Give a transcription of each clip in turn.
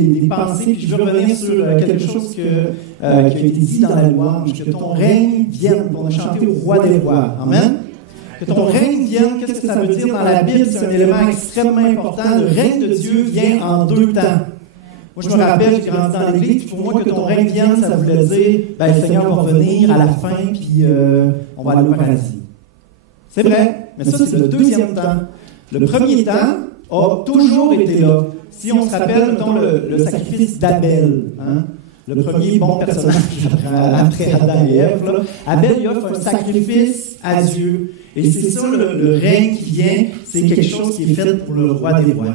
des pensées, puis je veux revenir sur quelque chose qui a été dit dans la louange, que ton règne vienne. On a chanté au roi des rois. Amen. Que ton règne vienne, qu'est-ce que ça veut dire dans la Bible? C'est un élément extrêmement important. Le règne de Dieu vient en 2 temps. Moi, je me rappelle, j'ai grandi dans l'Église, pour moi, que ton règne vienne, ça voulait dire, le Seigneur va revenir à la fin, puis on va aller au paradis. C'est vrai, mais ça, c'est le 2e temps. Le premier temps a toujours été là. Si on se rappelle, mettons, le sacrifice d'Abel, hein? Le premier bon personnage après Adam et Ève, là. Abel, il offre un sacrifice à Dieu. Et c'est ça, le règne qui vient, c'est quelque chose qui est fait pour le roi des rois.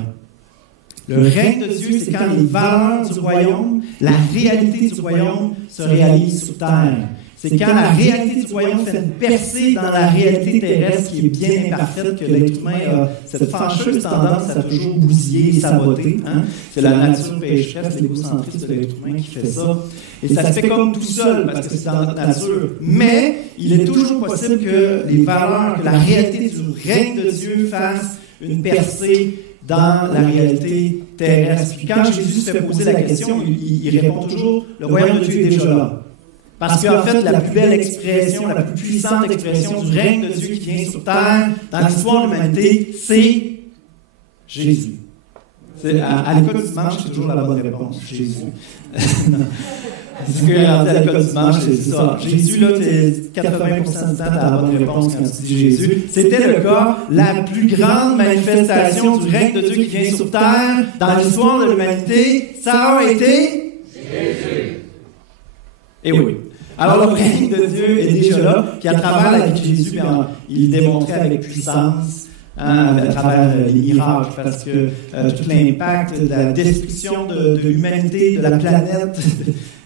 Le règne de Dieu, c'est quand les valeurs du royaume, la réalité du royaume se réalise sur terre. C'est quand la réalité du royaume fait une percée dans la réalité terrestre qui est bien imparfaite, que l'être humain a cette fâcheuse tendance à toujours bousiller et saboter. Hein? C'est la nature pécheresse, l'égocentrisme de l'être humain qui fait ça. Et ça se fait comme tout seul, parce que c'est dans notre nature. Mais il est toujours possible que les valeurs, que la réalité du règne de Dieu fasse une percée dans la réalité terrestre. Puis quand Jésus se fait poser la question, il répond toujours, le royaume de Dieu est déjà là. Parce qu'en fait, la plus belle expression, la plus puissante expression du règne de Dieu qui vient sur terre, dans l'histoire de l'humanité, c'est Jésus. À l'école du dimanche, c'est toujours la bonne réponse, Jésus. Ce que à l'école du dimanche, c'est ça. Jésus, là, 80% du temps, t'as la bonne réponse quand tu dis Jésus. C'était le cas, la plus grande manifestation du règne de Dieu qui vient sur terre, dans l'histoire de l'humanité, ça a été Jésus. Et oui. Alors, le règne de Dieu est déjà là, puis à travers la vie de Jésus, il démontrait avec puissance, à travers les miracles, parce que tout l'impact de la destruction de l'humanité, de la planète,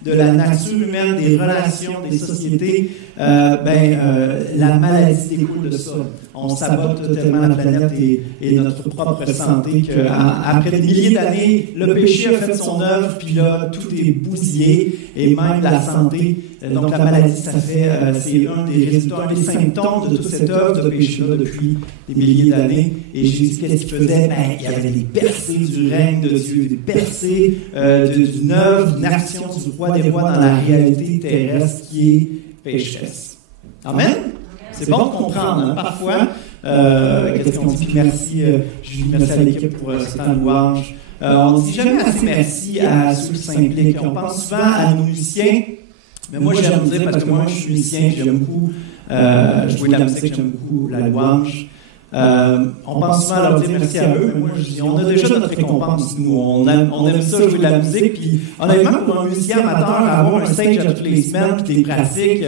de la nature humaine, des relations, des sociétés, la maladie découle de ça. On sabote tellement la planète et notre propre santé qu'après des milliers d'années, le péché a fait son œuvre, puis là, tout est bousillé, et même la santé. Donc la maladie, c'est un des résultats, un des symptômes de toute cette œuvre de péché-là depuis des milliers d'années. Et Jésus, qu'est-ce qu'il faisait? Il y avait des percées du règne de Dieu, des percées d'une œuvre, d'une action du roi des rois dans la réalité terrestre qui est pécheresse. Amen? C'est bon de comprendre, hein? Parfois, qu'est-ce qu'on dit? Puis merci, merci à l'équipe pour ce temps de louange. On ne dit jamais assez merci à ceux qui s'impliquent. On pense souvent à nos musiciens, mais moi j'aime dire, parce que moi je suis musicien, j'aime beaucoup jouer de la musique, j'aime beaucoup la louange. On pense souvent à leur dire merci à eux, mais moi je dis, on a déjà notre récompense, nous, on aime ça jouer de la musique, puis honnêtement pour un musicien amateur, avoir un stage à toutes les semaines, puis des pratiques,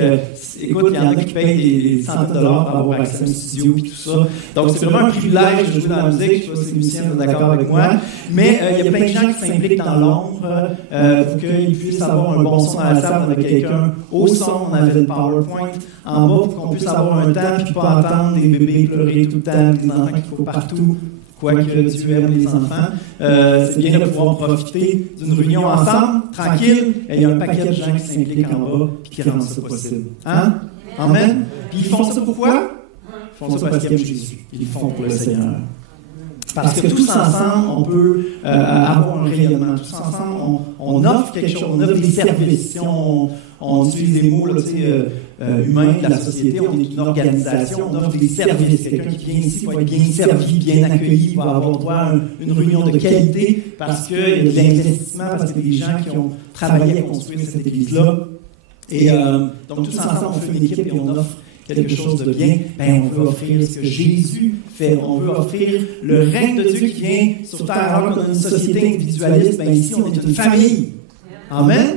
écoute, il y en a qui payent des centaines de dollars pour avoir accès à un studio, puis tout ça, donc c'est vraiment un privilège de jouer dans la musique, je sais pas si les musiciens sont d'accord avec moi, mais il y a plein de gens qui s'impliquent dans l'ombre pour qu'ils puissent avoir un bon son à la salle, on a quelqu'un au son, on avait le PowerPoint en bas pour qu'on puisse avoir un temps, puis pas entendre des bébés pleurer tout le temps, des enfants qui courent partout, quoique Dieu aime les enfants. C'est bien de pouvoir profiter d'une réunion ensemble, tranquille, et il y a un paquet de gens qui s'impliquent en bas et qui rendent ça possible. Hein? Amen? Puis ils font ça pourquoi? Ils font ça parce qu'ils aiment Jésus. Ils le font pour le Seigneur. Parce que tous ensemble, on peut avoir un rayonnement. Tous ensemble, on offre quelque chose, on offre des services. Si on utilise des mots là, humains de la société, on est une organisation, on offre des services. Quelqu'un qui vient ici va être bien servi, bien accueilli, va avoir droit à une réunion de qualité parce qu'il y a de l'investissement, parce qu'il y a des gens qui ont travaillé à construire cette église-là. Et donc tous ensemble, on fait une équipe et on offre quelque chose de bien, on veut offrir ce que Jésus fait. On veut offrir le règne de Dieu qui vient sur terre. Alors qu'on a une société individualiste, ici, on est une famille. Amen?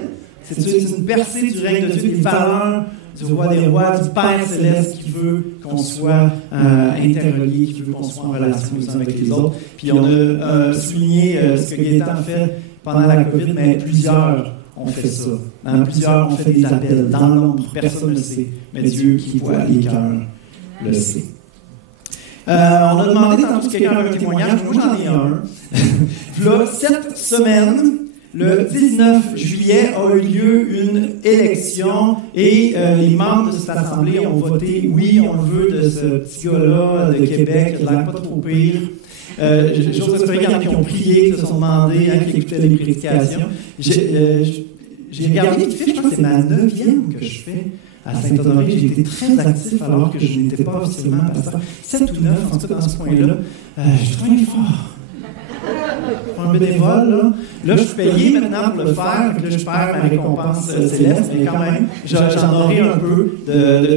C'est une percée du règne de Dieu, des valeurs du roi des rois, du Père céleste qui veut qu'on soit interreliés, qui veut qu'on soit en relation les uns avec les autres. Puis on a souligné ce que Gaëtan a fait pendant la COVID, mais plusieurs ont fait ça. Plusieurs ont fait des appels dans l'ombre, personne ne le sait, mais Dieu qui voit les cœurs le sait. On a demandé tantôt si quelqu'un avait un témoignage, moi j'en ai un. Là, cette semaine, le 19 juillet a eu lieu une élection et les membres de cette assemblée ont voté oui, on le veut de ce petit gars-là de Québec, il a l'air pas trop pire. J'ose espérer qu'il y en a qui ont prié, qui se sont demandés, qui écoutaient les prédications. J'ai regardé vite fait, je pense que c'est ma 9e que je fais à Saint-Honoré. J'ai été très actif alors que je n'étais pas officiellement pasteur. 7 ou 9, en tout cas dans ce point-là. Je trouve un effort. Pour un bénévole, là, je suis payé maintenant pour le faire, puis là, je perds ma récompense céleste, mais quand même, j'en aurai un peu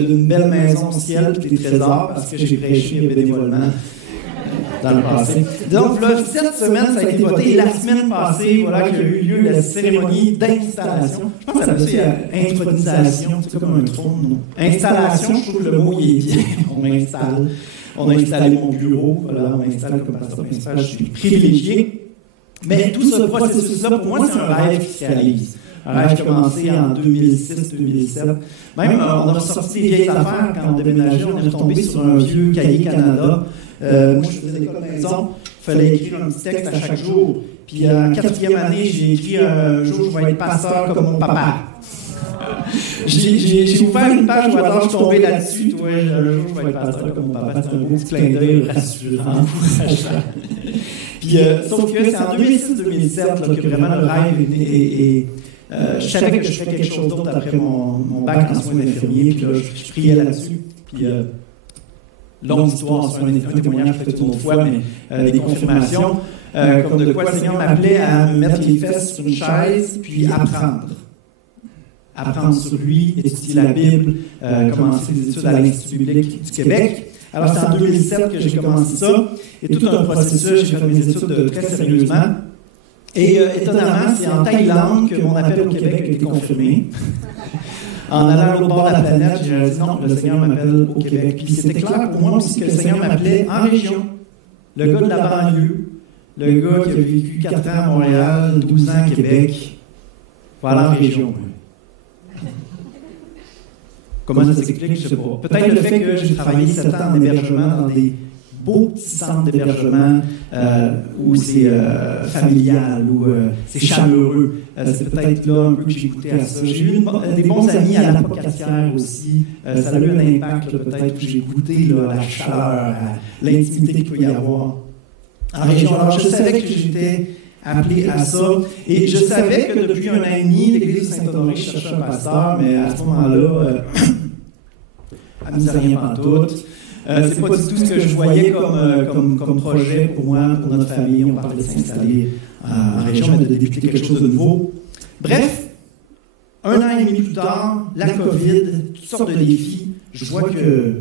d'une belle maison au ciel, puis des trésors, parce que j'ai prêché bénévolement dans le passé. Donc, là, cette semaine, ça a été voté, et la semaine passée, voilà, qu'il y a eu lieu la cérémonie d'installation. Je pense que ça veut dire intronisation, c'est comme un trône. Installation, je trouve que le mot, il est bien. On m'installe. On a installé mon bureau, voilà, on m'installe comme pasteur principal, je suis privilégié. Mais tout ce processus-là, pour moi, c'est un rêve qui se réalise. Un rêve commencé en 2006-2007. Même, on a sorti des vieilles affaires quand on déménageait, on est retombé sur un vieux cahier Canada. Moi, je faisais l'école maison, il fallait écrire un petit texte à chaque jour. Puis en 4e année, j'ai écrit un jour, je vais être pasteur comme mon papa. J'ai ouvert une page où alors je suis tombé là-dessus. Ouais, un jour, je vais être pasteur comme mon papa. C'est un beau petit clin d'œil rassurant, encourageant. Puis, sauf que c'est en 2006-2007 que vraiment le rêve est né. Je savais que je ferais quelque chose d'autre après mon bac en soins d'infirmier. Puis là, je priais là-dessus. Puis, longue histoire en soins d'infirmier, témoignage peut-être une autre fois, mais des confirmations. Comme de quoi le Seigneur m'appelait à me mettre les fesses sur une chaise, puis apprendre sur lui, étudier la Bible, commencer des études à l'Institut biblique du Québec. Alors, c'est en 2007 que j'ai commencé ça. Et tout un processus, j'ai fait mes études très sérieusement. Et étonnamment, c'est en Thaïlande que mon appel au Québec a été confirmé. En allant à l'autre bord de la planète, j'ai dit non, le Seigneur m'appelle au Québec. Puis c'était clair pour moi aussi que le Seigneur m'appelait en région. Le gars de la banlieue, le gars qui a vécu 4 ans à Montréal, 12 ans à Québec, voilà en région. Comment ça s'explique, je ne sais pas. Peut-être le fait que j'ai travaillé 7 ans en hébergement dans des beaux petits centres d'hébergement où c'est familial, où c'est chaleureux. C'est peut-être là un peu que j'ai goûté à ça. J'ai eu des bons amis à l'Apocatière aussi. Ça a eu un impact là, peut-être où j'ai goûté là, à la chaleur, à l'intimité qu'il peut y avoir en région. Alors je savais que j'étais appelé à ça. Et je savais que depuis 1 an et demi, l'Église de Saint-Honoré cherchait un pasteur, mais à ce moment-là, elle ne disait rien pantoute. C'est pas du tout ce que je voyais comme projet pour moi, pour notre famille. On parlait de s'installer en région, mais de débuter quelque chose de nouveau. Bref, 1 an et demi plus tard, la COVID, toutes sortes de défis, je vois que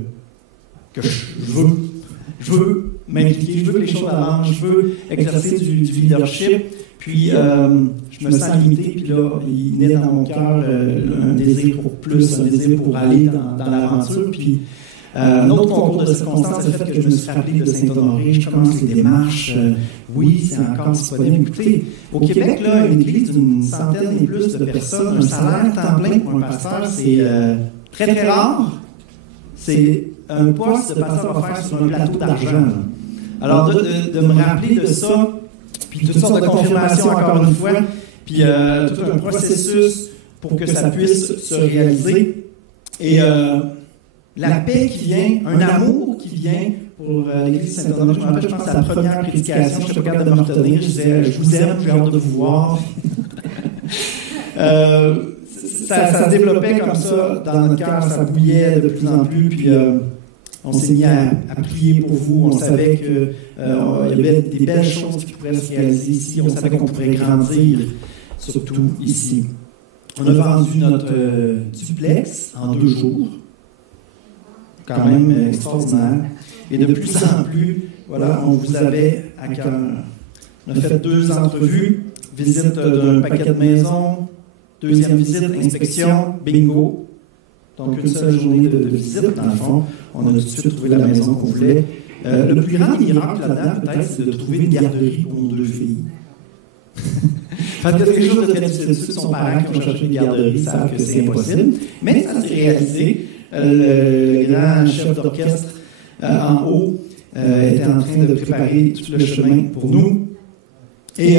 je veux m'impliquer, je veux que les choses avancent, je veux exercer du leadership. Puis, je me sens limité, puis là, il naît dans mon cœur un désir pour plus, un désir pour aller dans l'aventure. Puis, un autre concours de circonstances, le fait que je me suis rappelé de Saint-Honoré, je commence les démarches. Oui, c'est encore disponible. Écoutez, au Québec, là, une église d'une centaine et plus de personnes, un salaire temps plein pour un pasteur, c'est très, très rare. C'est un poste de pasteur offert sur un plateau d'argent. Alors, de me rappeler de ça, puis toutes sortes de confirmations encore une fois, puis tout un processus pour que ça puisse se réaliser. Et la paix qui vient, un amour qui vient pour l'Église Saint-Honoré. Je me rappelle, je pense à la première prédication, je suis pas capable de me retenir, je disais, je vous aime, j'ai hâte de vous voir. Ça se développait comme ça dans notre cœur, ça bouillait de plus en plus, puis on s'est mis à prier pour vous. On savait qu'il y avait des belles choses qui pourraient se réaliser ici. On savait qu'on pourrait grandir, surtout ici. On a vendu notre duplex en 2 jours. Quand même extraordinaire. Et de plus en plus, voilà, on vous avait à cœur. On a fait 2 entrevues, visite d'un paquet de maisons, 2e visite, inspection, bingo. Donc, une seule journée de visite, dans le fond. On a tout de suite trouvé la maison qu'on voulait. Le plus grand miracle là-dedans, peut-être, c'est de trouver une garderie pour nos 2 filles. Parce que c'est quelque chose de très difficile. Ceux qui sont parents qui ont cherché une garderie savent que c'est impossible. Mais ça s'est réalisé. Le grand chef d'orchestre en haut était en train de préparer tout le chemin pour nous. Et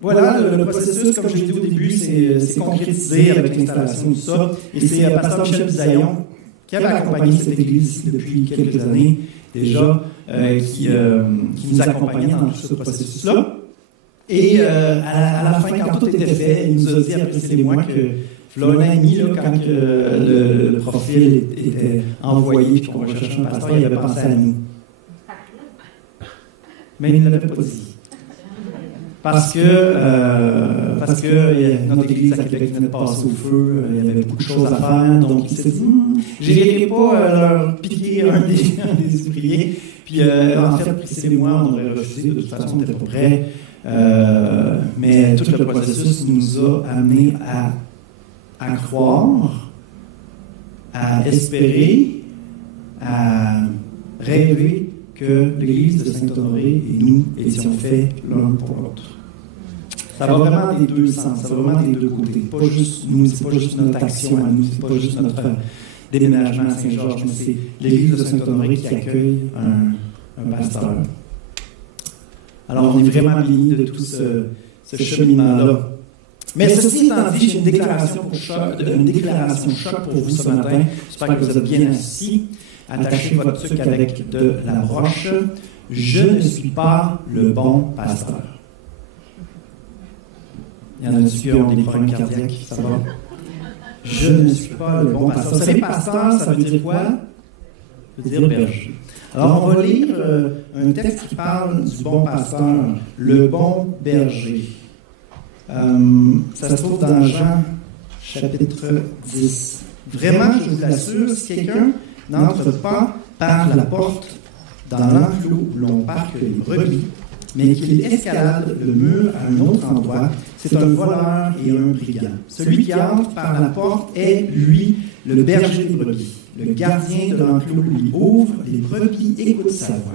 voilà, le processus, comme je l'ai dit au début, c'est concrétisé avec l'installation de tout ça. Et c'est pasteur Michel Bisaillon qui avait accompagné cette église ici depuis quelques années déjà, qui nous accompagnait dans tout ce processus-là. Et à la fin, quand tout était fait, il nous a dit, après ces mois, que là, un an et demi, là, quand le profil était envoyé et qu'on recherchait un pasteur, il avait pensé à nous. Mais il ne l'avait pas dit. Parce que notre église à Québec venait de passer au feu, il y avait beaucoup de choses à faire, donc il s'est dit, je n'irai pas leur piquer un des ouvriers. Puis en fait, Priscille et moi, on aurait refusé, de toute façon, on n'était pas prêts. Mais tout le processus nous a amenés à croire, à espérer, à rêver que l'Église de Saint-Honoré et nous étions faits l'un pour l'autre. Ça va vraiment des deux sens, ça va vraiment des deux côtés. Pas juste nous, c'est pas juste notre action à nous, c'est pas juste notre déménagement à Saint-Georges, mais c'est l'Église de Saint-Honoré qui accueille un pasteur. Alors on est vraiment bénis de tout ce cheminement-là. Mais ceci étant dit, j'ai une déclaration choc pour vous ce matin. J'espère que vous êtes bien assis. Attachez votre sucre avec de la broche. Je ne suis pas le bon pasteur. Il y en a qui ont des problèmes cardiaques, ça va? Je ne suis pas le bon pasteur. Vous savez, pasteur, ça veut dire quoi? Ça veut dire berger. Alors, on va lire un texte qui parle du bon pasteur, le bon berger. Ça se trouve dans Jean, chapitre 10. Vraiment, je vous l'assure, si quelqu'un n'entre pas par la porte dans l'enclos où l'on parque les brebis, mais qu'il escalade le mur à un autre endroit, c'est un voleur et un brigand. Celui qui entre par la porte est, lui, le berger des brebis. Le gardien de l'enclos lui ouvre, les brebis écoutent sa voix.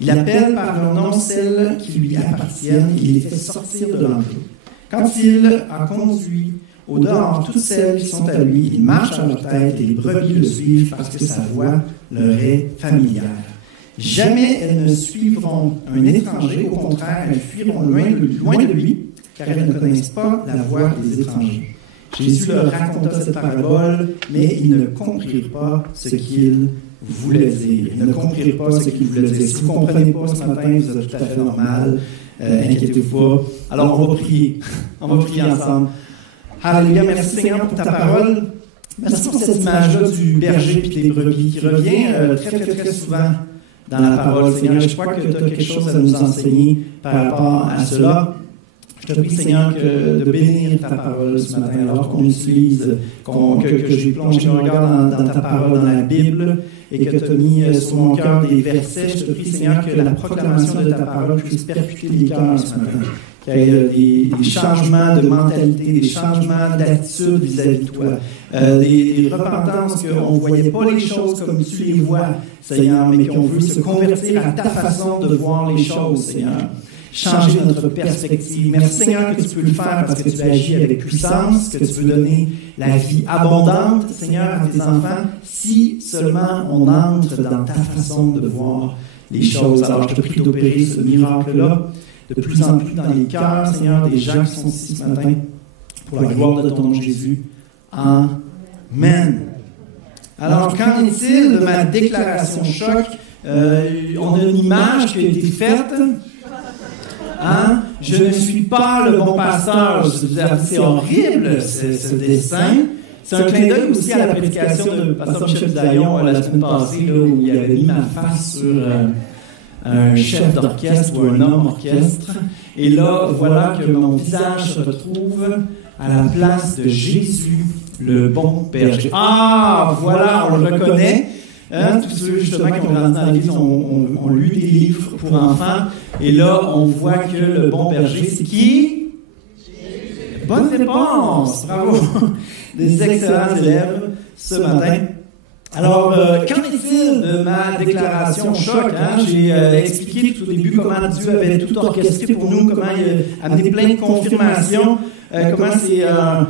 Il appelle par leur nom celles qui lui appartiennent et les fait sortir de l'enclos. Quand il a conduit au dehors toutes celles qui sont à lui, il marche à leur tête et les brebis le suivent parce que sa voix leur est familière. Jamais elles ne suivront un étranger, au contraire, elles fuiront loin de lui, car elles ne connaissent pas la voix des étrangers. Jésus leur raconta cette parabole, mais ils ne comprirent pas ce qu'il voulait dire. Ils ne comprirent pas ce qu'il voulait dire. Si vous ne comprenez pas ce matin, vous êtes tout à fait normal. Inquiétez-vous pas. Alors, on va prier. On va prier ensemble. Alléluia, merci Seigneur pour ta parole. Merci pour cette image-là du berger et des brebis qui revient très, très, très souvent dans la parole. Seigneur, je crois que tu as quelque chose à nous enseigner par rapport à cela. Je te prie, Seigneur, de bénir ta parole ce matin, alors qu'on utilise, que j'ai plongé mon regard dans ta parole, dans la Bible, et que tu as mis sur mon cœur des versets. Je te prie, Seigneur, que la proclamation de ta parole puisse percuter les cœurs ce matin. Qu'il y ait des changements de mentalité, des changements d'attitude vis-à-vis de toi, des repentances qu'on ne voyait pas les choses comme tu les vois, Seigneur, mais qu'on veut se convertir à ta façon de voir les choses, Seigneur. Changer notre perspective. Merci Seigneur que tu peux le faire parce que tu agis avec puissance, que tu veux donner la vie abondante, Seigneur, à tes enfants, si seulement on entre dans ta façon de voir les choses. Alors je te prie d'opérer ce miracle-là de plus en plus dans les cœurs, Seigneur, des gens qui sont ici ce matin, pour la gloire de ton nom Jésus. Amen. Alors, qu'en est-il de ma déclaration choc? On a une image qui a été faite. Hein? Je ne suis pas le bon pasteur. C'est horrible, ce dessin. C'est un clin d'œil aussi à la prédication de pasteur Michel Daillon la semaine passée, là, où il avait mis ma face sur un chef d'orchestre ou un homme orchestre. Et là, voilà que mon visage se retrouve à la place de Jésus, le bon berger. Ah, voilà, on le reconnaît. Hein, tous ceux justement qui ont grandi dans l'Église ont lu des livres pour enfants. Et là, on voit que le bon berger, c'est qui? Jésus. Bonne réponse! Bravo! Des excellents élèves ce matin. Alors, qu'en est-il de ma déclaration choc? Hein? J'ai expliqué tout au début comment Dieu avait tout orchestré pour nous, comment il a amené plein de confirmations, comment c'est un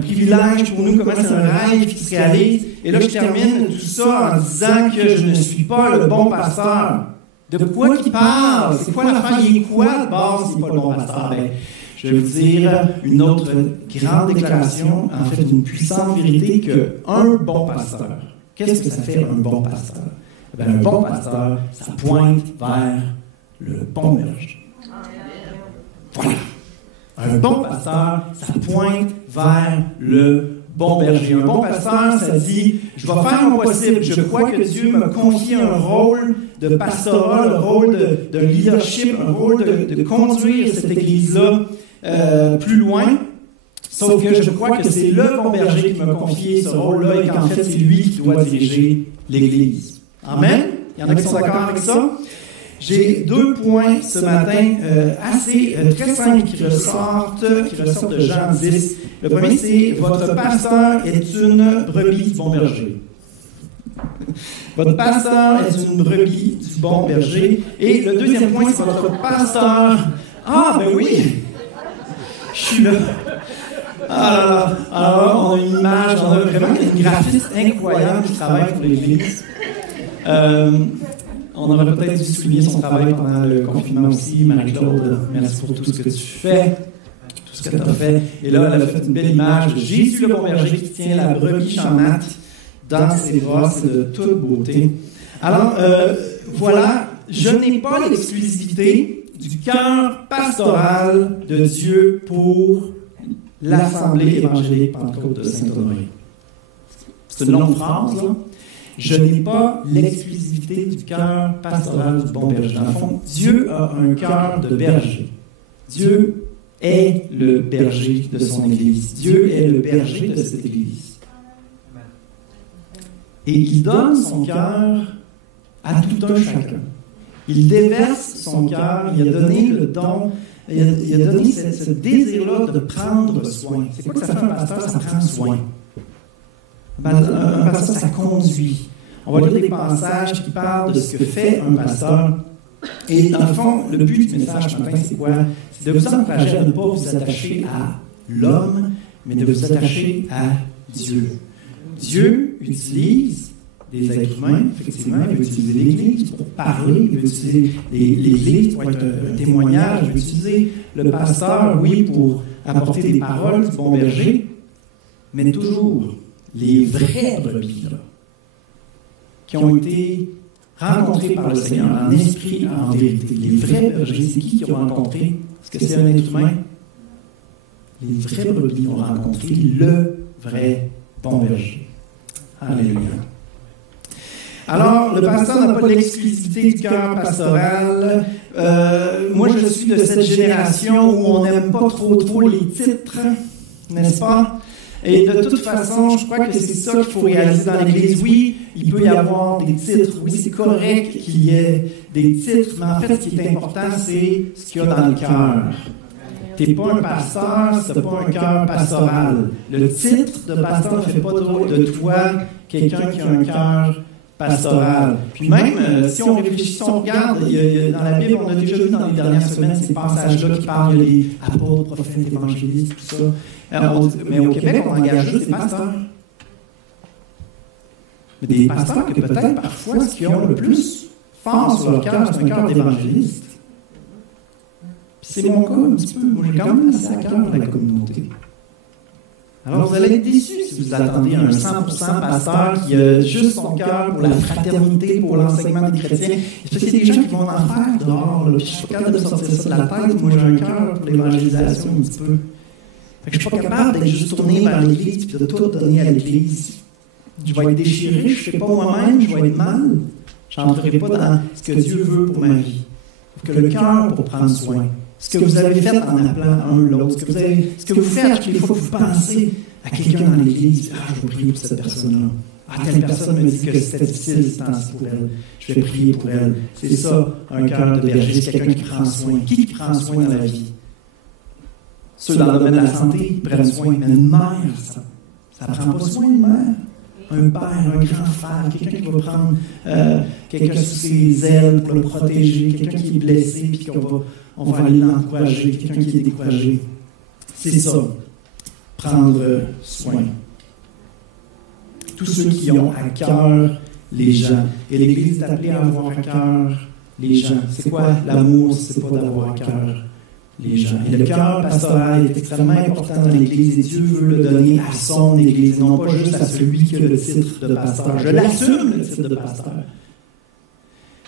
privilège pour nous, comment c'est un rêve qui se réalise. Et là, je termine tout ça en disant que je ne suis pas le bon pasteur. De quoi qu'il parle? C'est quoi l'affaire? Il est quoi de base s'il n'est pas le bon pasteur? Ben, je vais vous dire une autre grande déclaration, en fait une puissante vérité, qu'un bon pasteur. Qu'est-ce que ça fait un bon pasteur? Ben, un bon pasteur, ça pointe vers le bon berger. Voilà. Un bon pasteur, ça pointe vers le bon berger. Un bon pasteur, ça dit, je vais faire mon possible. Je crois que Dieu m'a confié un rôle de pastorat, un rôle de leadership, un rôle de conduire cette Église-là plus loin. Sauf que je crois que c'est le bon berger qui m'a confié ce rôle-là et qu'en fait, c'est lui qui doit diriger l'Église. Amen? Il y en a qui sont d'accord avec ça? J'ai 2 points ce matin très simples qui ressortent de Jean 10. Le premier, c'est « Votre pasteur est une brebis du bon berger ». Votre pasteur est une brebis du bon berger. Et le deuxième point, c'est votre pasteur... Ah, ben oui! Je suis là. Alors, on a une image, on a vraiment une graphiste incroyable qui travaille pour l'Église. On aurait peut-être dû souligner son travail pendant le confinement aussi. Marie-Claude, merci pour tout ce que tu fais, tout ce que tu as fait. Et là, elle a fait une belle image de Jésus le bon berger qui tient la brebis champêtre dans ses bras. C'est de toute beauté. Alors, voilà, je n'ai pas l'exclusivité du cœur pastoral de Dieu pour l'Assemblée évangélique Pentecôte de Saint-Honoré. C'est une longue phrase, là. Je n'ai pas l'exclusivité du cœur pastoral du bon berger. Dans le fond, Dieu a un cœur de berger. Dieu est le berger de son Église. Dieu est le berger de cette Église. Et il donne son cœur à tout un chacun. Il déverse son cœur, il a donné le don, il a donné ce désir-là de prendre soin. C'est quoi que ça fait un pasteur? Ça prend soin. Un pasteur, ça conduit. On va lire des passages qui parlent de ce que fait un pasteur. Et dans le fond, le but du message ce matin, c'est quoi? C'est de vous encourager à ne pas vous attacher à l'homme, mais de vous attacher à Dieu. Dieu utilise des êtres humains, effectivement, il veut utiliser l'Église pour parler, il veut utiliser l'Église pour être un témoignage, il veut utiliser le pasteur, oui, pour apporter des paroles du bon berger, mais toujours les vraies brebis, là, qui ont été rencontrés par le Seigneur en esprit, en vérité. Les vrais bergers, c'est qui ont rencontré? Est-ce que c'est un être humain? Les vrais brebis ont rencontré le vrai bon berger. Alléluia. Alors, le pasteur n'a pas l'exclusivité du cœur pastoral. Moi, je suis de cette génération où on n'aime pas trop les titres, n'est-ce pas? Et de toute façon, je crois que c'est ça qu'il faut réaliser dans l'Église. Oui, il peut y avoir des titres. Oui, c'est correct qu'il y ait des titres. Mais en fait, ce qui est important, c'est ce qu'il y a dans le cœur. Tu n'es pas un pasteur si tu n'as pas un cœur pastoral. Le titre de pasteur ne fait pas de toi quelqu'un qui a un cœur pastoral. Puis même, si on réfléchit, si on regarde, dans la Bible, on a déjà vu dans les dernières semaines ces passages-là qui parlent des apôtres, prophètes, évangélistes, tout ça. Mais au Québec, on engage juste des pasteurs. Mais des pasteurs que peut-être parfois, ce qu'ils ont le plus fort sur leur cœur, c'est un cœur d'évangéliste. C'est mon cas un petit peu. Moi, j'ai quand même assez à cœur de la communauté. Alors, vous allez être déçus si vous attendez un 100% pasteur qui a juste son cœur pour la fraternité, pour l'enseignement des chrétiens. Parce qu'il y a des gens qui vont en faire dehors, là, puis je suis pas capable de sortir ça de la tête. Moi, j'ai un cœur pour l'évangélisation un petit peu. Fait que je suis pas capable d'être juste tourné vers l'Église et de tout donner à l'Église. Je vais être déchiré, je ne sais pas moi-même, je vais être mal. Je n'entrerai pas dans ce que Dieu veut pour ma vie. Que le cœur pour prendre soin. Ce que vous avez fait en appelant un l'autre, ce que vous faites toutes les fois que vous pensez à quelqu'un dans l'Église, je vais prier pour cette personne-là. Telle personne me dit que c'était difficile ce temps-ci pour elle. Je vais prier pour elle. C'est ça, un cœur de berger, c'est quelqu'un qui prend soin. Qui prend soin dans la vie? Ceux dans le domaine de la santé prennent soin, mais une mère, ça ne prend pas soin d'une mère. Un père, un grand frère, quelqu'un qui va prendre quelqu'un sous ses ailes pour le protéger, quelqu'un qui est blessé, puis on va aller l'encourager, quelqu'un qui est découragé. C'est ça, prendre soin. Tous ceux qui ont à cœur les gens. Et l'Église est appelée à avoir à cœur les gens. C'est quoi l'amour si ce n'est pas d'avoir à cœur les gens? Et le cœur pastoral est extrêmement important dans l'Église et Dieu veut le donner à son Église, non pas juste à celui qui a le titre de pasteur. Je l'assume, le titre de pasteur.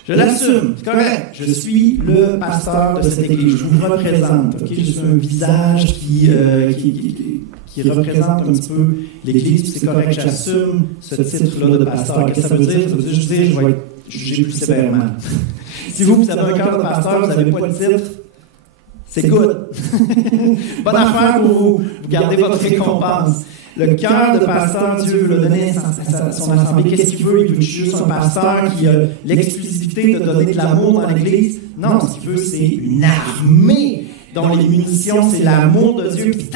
Je l'assume, c'est correct. Je suis le pasteur de cette église. Je vous représente. Okay? Je suis un visage qui représente un petit peu l'église. C'est correct, j'assume ce titre-là de pasteur. Qu'est-ce que ça veut dire? Ça veut dire que je vais être jugé plus sévèrement. Si vous avez un cœur de pasteur, vous n'avez pas de titre, c'est good. Bonne affaire pour vous. Vous gardez votre récompense. Le cœur de pasteur, Dieu veut le donner à son assemblée. Qu'est-ce qu'il veut? Il veut juste un pasteur qui a l'exclusivité de donner de l'amour dans l'Église? Non, ce qu'il veut, c'est une armée dont les munitions, c'est l'amour de Dieu. Puis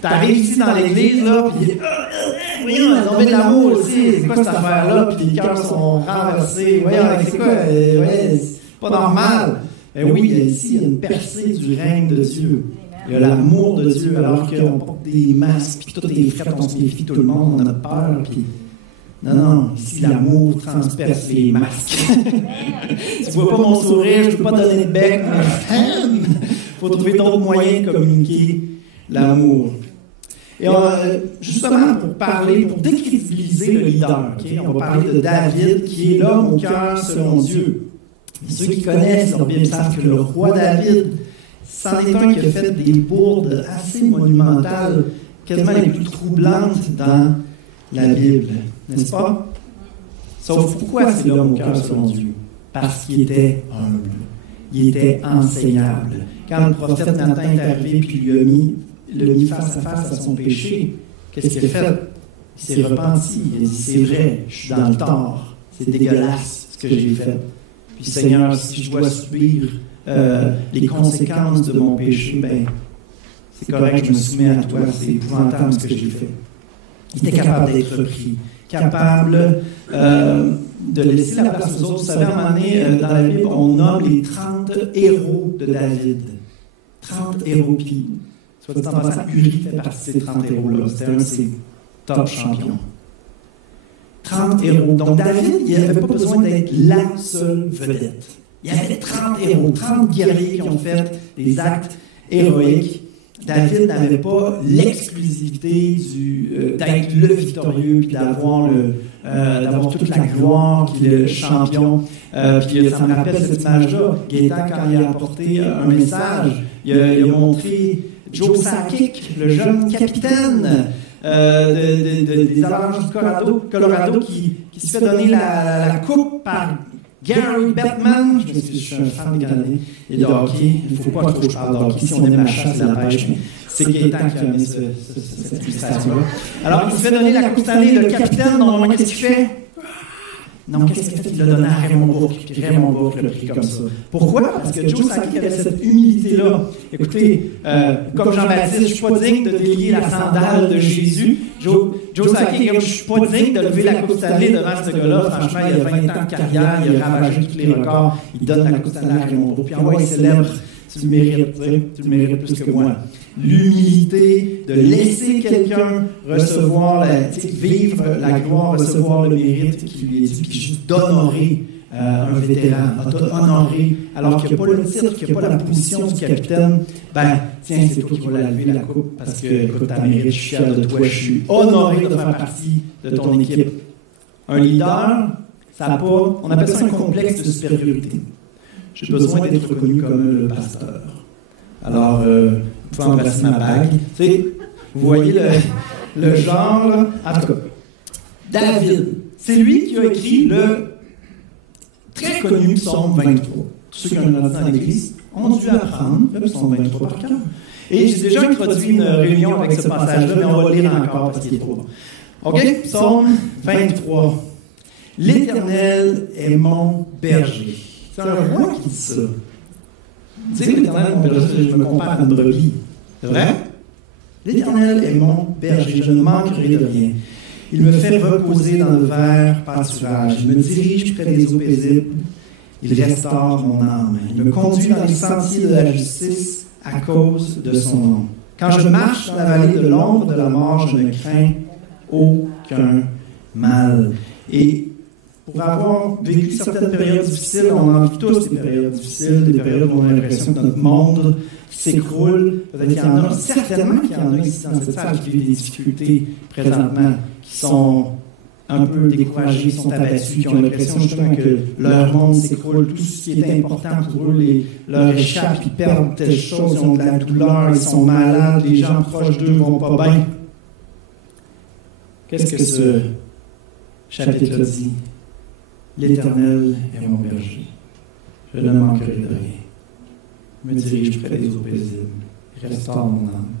t'arrives ici dans l'Église, là, puis voyons, on met de l'amour aussi. C'est quoi cette affaire-là? Puis les cœurs sont renversés. Voyons, c'est quoi? C'est pas normal. Oui, ici, il y a une percée du règne de Dieu. Il y a l'amour de Dieu, alors qu'on porte des masques, puis tout est frais, on se méfie tout le monde, on a peur, puis... Non, ici, l'amour transperce les masques. Tu vois pas mon sourire, je peux pas donner de bec, mais faut trouver d'autres moyens de communiquer l'amour. Et justement, pour décrédibiliser le leader, okay, on va parler de David, qui est l'homme au cœur selon Dieu. Et ceux qui connaissent la Bible savent que le roi David, c'en est un qui a fait des bourdes assez monumentales, quasiment les plus troublantes dans la Bible, n'est-ce pas? Sauf pourquoi c'est l'homme au cœur selon Dieu? Parce qu'il était humble, il était enseignable. Quand le prophète Nathan est arrivé puis lui a mis face à face à son péché, qu'est-ce qu'il a fait? Il s'est repenti, il a dit, c'est vrai, je suis dans le tort, c'est dégueulasse ce que j'ai fait. Puis Seigneur, si je dois subir les conséquences de mon péché, ben, c'est correct, je me soumets à toi, c'est épouvantable ce que j'ai fait. Il était capable d'être repris, capable de laisser la place aux autres. Vous savez, à un moment donné, dans la Bible, on nomme les 30 héros de David. 30 héros, puis, soit dit en passant, Uri fait partie de ces 30 héros-là. C'était un de ses top champions. 30 héros. Donc David, il n'avait pas besoin d'être la seule vedette. Il y avait 30 héros, 30 guerriers qui ont fait des actes héroïques. David n'avait pas l'exclusivité d'être le victorieux puis d'avoir toute la gloire qu'il est le champion. Puis ça me rappelle cette image-là. Gaétan, quand il a apporté un message, il a montré Joe Sakic, le jeune capitaine des Avalanches du Colorado qui se fait donner la coupe par Gary Bettman. Je suis un fan des Canadiens et de hockey. Il ne faut pas trop que je parle de hockey. Si on aime la chasse et la pêche, c'est Gaétan qui a amené cette illustration-là. Alors, il se fait donner la coupe cette année. Le capitaine, normalement, qu'est-ce qu'il fait? Non, qu'est-ce qu'il fait? Il l'a donné à Raymond Bourque. Puis Raymond Bourque l'a pris comme ça. Pourquoi? Parce que Joe Sakic avait cette humilité-là. Écoutez, comme Jean-Baptiste, je ne suis pas digne de délier la sandale de Jésus. Joe Sakic, je ne suis pas digne de lever la coupe Stanley devant ce gars-là. Franchement, il a 20 ans de carrière, il a ravagé tous les records. Il donne la coupe Stanley à Raymond Bourque. Puis en il célèbre. Tu le mérites, tu le mérites plus que moi. L'humilité de laisser quelqu'un recevoir, vivre la gloire, recevoir le mérite qui lui est dû, puis juste d'honorer un vétéran, honorer, alors qu'il n'y a pas le titre, qu'il n'y a pas la position du capitaine, ben, tiens, c'est toi qui vas la lever la coupe, parce que, écoute, ta mérite, je suis fier de toi, je suis honoré de faire partie de ton équipe. Un leader, ça n'a pas, on appelle ça un complexe de supériorité. J'ai besoin d'être reconnu comme le pasteur. Alors, vous pouvez embrasser ma bague. Tu sais, vous voyez le genre, là. En tout cas, David, c'est lui qui a écrit le très connu psaume 23. Tous ceux qui ont un ordi dans l'église ont dû apprendre le psaume 23 par cœur. Et j'ai déjà introduit une réunion avec ce passage-là, mais on va le lire encore parce qu'il est trop bon. OK? Psaume 23. L'Éternel est mon berger. C'est un roi qui dit ça. Tu sais, l'Éternel est mon berger, je me compare à une brebis. C'est vrai? L'Éternel est mon berger, je ne manquerai de rien. Il me fait reposer dans le vert pâturage. Il me dirige près des eaux paisibles. Il restaure mon âme. Il me conduit dans les sentiers de la justice à cause de son nom. Quand je marche dans la vallée de l'ombre de la mort, je ne crains aucun mal. Et pour avoir vécu certaines périodes difficiles, on en vit tous des périodes difficiles, des périodes où on a l'impression que notre monde s'écroule. Peut-être qu'il y en a, certainement qu'il y en a ici dans cette salle qui vivent des difficultés présentement, qui sont un peu découragés, qui sont abattus, qui ont l'impression justement que leur monde s'écroule, tout ce qui est important pour eux leur échappe, ils perdent telle chose, ils ont de la douleur, ils sont malades, les gens proches d'eux vont pas bien. Qu'est-ce que ce chapitre dit? L'Éternel est mon berger. Je ne manquerai de rien. Je me dirige près des eaux paisibles. Il restaure mon âme.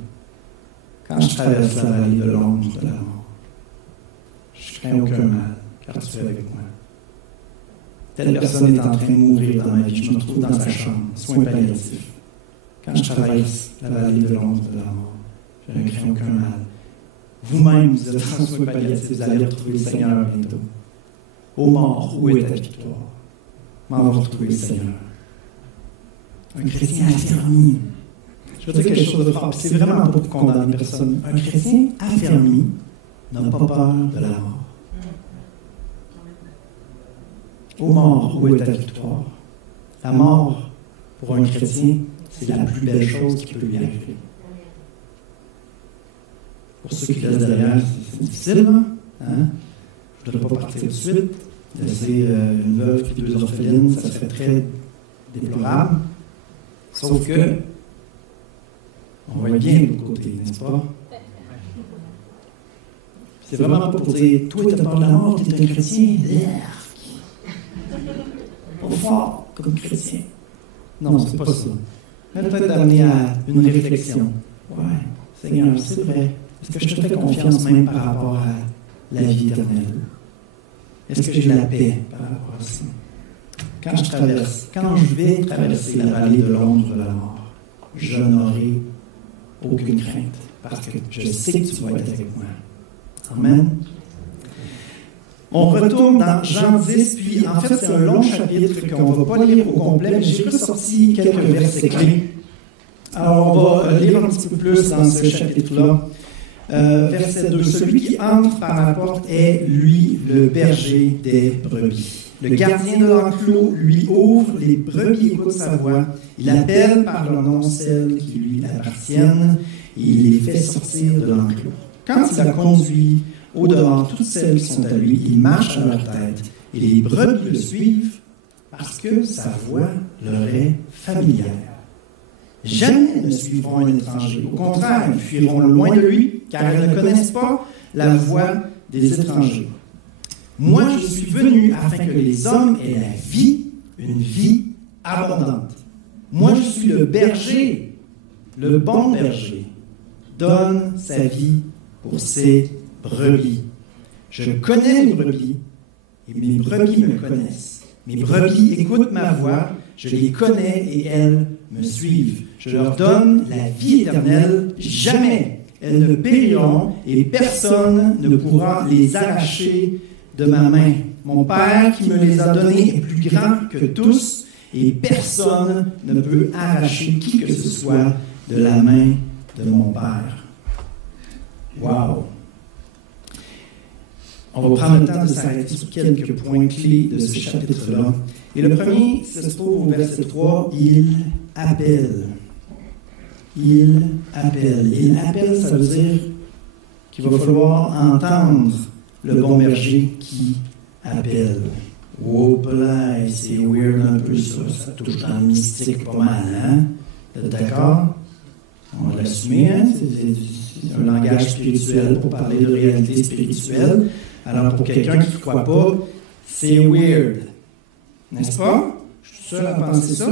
Quand je traverse la vallée de l'ombre de la mort, je crains aucun mal, car tu es avec moi. Telle personne est en train de mourir dans ma vie. Je me retrouve dans sa chambre, soins palliatifs. Quand je traverse la vallée de l'ombre de la mort, je ne crains aucun mal. Vous-même, vous êtes en soins palliatifs, vous allez retrouver le Seigneur bientôt. Ô mort, où est ta victoire? M'en va retrouver le Seigneur. Un chrétien affermi. Je veux dire quelque chose de fort. C'est vraiment pas pour condamner personne. Un chrétien affermi n'a pas peur de la mort. Ô mort, où est ta victoire? La mort, pour un chrétien, c'est la plus belle chose qui peut lui arriver. Pour ceux qui restent derrière, c'est difficile, hein? Je ne voudrais pas partir tout de suite. Laisser une veuve et 2 orphelines, ça serait très déplorable. Sauf que, on voit bien de l'autre côté, n'est-ce pas? C'est vraiment pas pour dire, toi, tu as peur de la mort, tu es un chrétien. Pas fort comme chrétien. Non, c'est pas ça. Peut-être d'amener à une réflexion. Ouais, Seigneur, c'est vrai. Est-ce que je te fais confiance même par rapport à la vie éternelle? Est-ce que j'ai la paix par rapport à ça? Quand je vais traverser la vallée de l'ombre de la mort, je n'aurai aucune crainte, parce que je sais que tu vas être avec moi. Amen. On retourne dans Jean 10, puis en fait, c'est un long chapitre qu'on ne va pas lire au complet, mais j'ai ressorti quelques versets clés. Alors, on va lire un petit peu plus dans ce chapitre-là. Verset 2. Celui qui entre par la porte est, lui, le berger des brebis. Le gardien de l'enclos lui ouvre, les brebis écoutent sa voix. Il appelle par leur nom celles qui lui appartiennent et il les fait sortir de l'enclos. Quand il a conduit au-dehors toutes celles qui sont à lui, il marche à leur tête et les brebis le suivent parce que sa voix leur est familière. Jamais ne suivront un étranger. Au contraire, ils fuiront loin de lui, car ils ne connaissent pas la voix des étrangers. Moi, je suis venu afin que les hommes aient la vie, une vie abondante. Moi, je suis le berger, le bon berger, donne sa vie pour ses brebis. Je connais mes brebis, et mes brebis me connaissent. Mes brebis écoutent ma voix, je les connais et elles me suivent. Je leur donne la vie éternelle, jamais elles ne périront et personne ne pourra les arracher de ma main. Mon Père qui me les a donnés est plus grand que tous et personne ne peut arracher qui que ce soit de la main de mon Père. Wow! On va prendre le temps de s'arrêter sur quelques points clés de ce chapitre-là. Et le premier se trouve au verset 3, il appelle. Il appelle. Il appelle, ça veut dire qu'il va falloir entendre le bon berger qui appelle. Oh, là, c'est weird un peu ça. Ça touche dans le mystique pas mal, hein? Vous êtes d'accord? On va l'assumer, hein? C'est un langage spirituel pour parler de réalité spirituelle. Alors, pour quelqu'un qui ne croit pas, c'est weird. N'est-ce pas? Je suis seul à penser ça.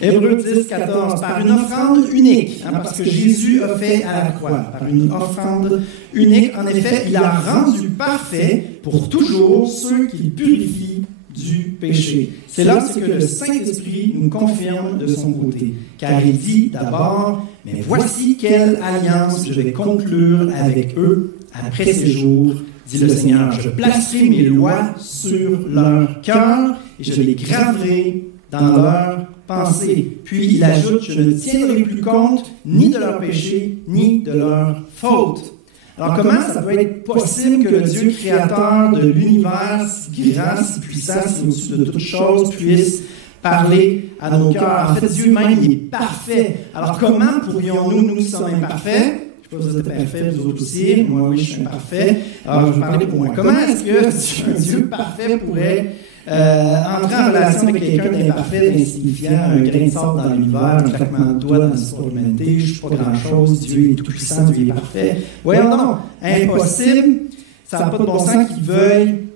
Hébreux 10, 14. Par une offrande unique, parce que Jésus a fait à la croix. Par une offrande unique, en effet, il a rendu parfait pour toujours ceux qui purifient du péché. C'est là ce que le Saint-Esprit nous confirme de son côté. Car il dit d'abord, mais voici quelle alliance je vais conclure avec eux après ces jours, dit le Seigneur. Je placerai mes lois sur leur cœur et je les graverai dans leur pensée. Puis il ajoute, je ne tiendrai plus compte ni de leurs péchés, ni de leurs fautes. Alors comment ça peut être possible que le Dieu créateur de l'univers, si grand, si puissant, si au-dessus de toutes choses, puisse parler à nos cœurs? En fait, Dieu même, il est parfait. Alors comment pourrions-nous, nous qui sommes imparfaits, je ne sais sais pas si vous êtes parfait, vous autres aussi. Moi, oui, je suis imparfait. Alors, je vais parler pour moi. Comment est-ce que un Dieu parfait pourrait entrer en relation avec quelqu'un d'imparfait, d'insignifiant, un grain de sable dans l'univers, un claquement de doigts dans l'histoire de l'humanité, je ne suis pas grand-chose, Dieu est tout-puissant, Dieu est parfait. Voyons donc, impossible, ça n'a pas de bon sens qu'il veuille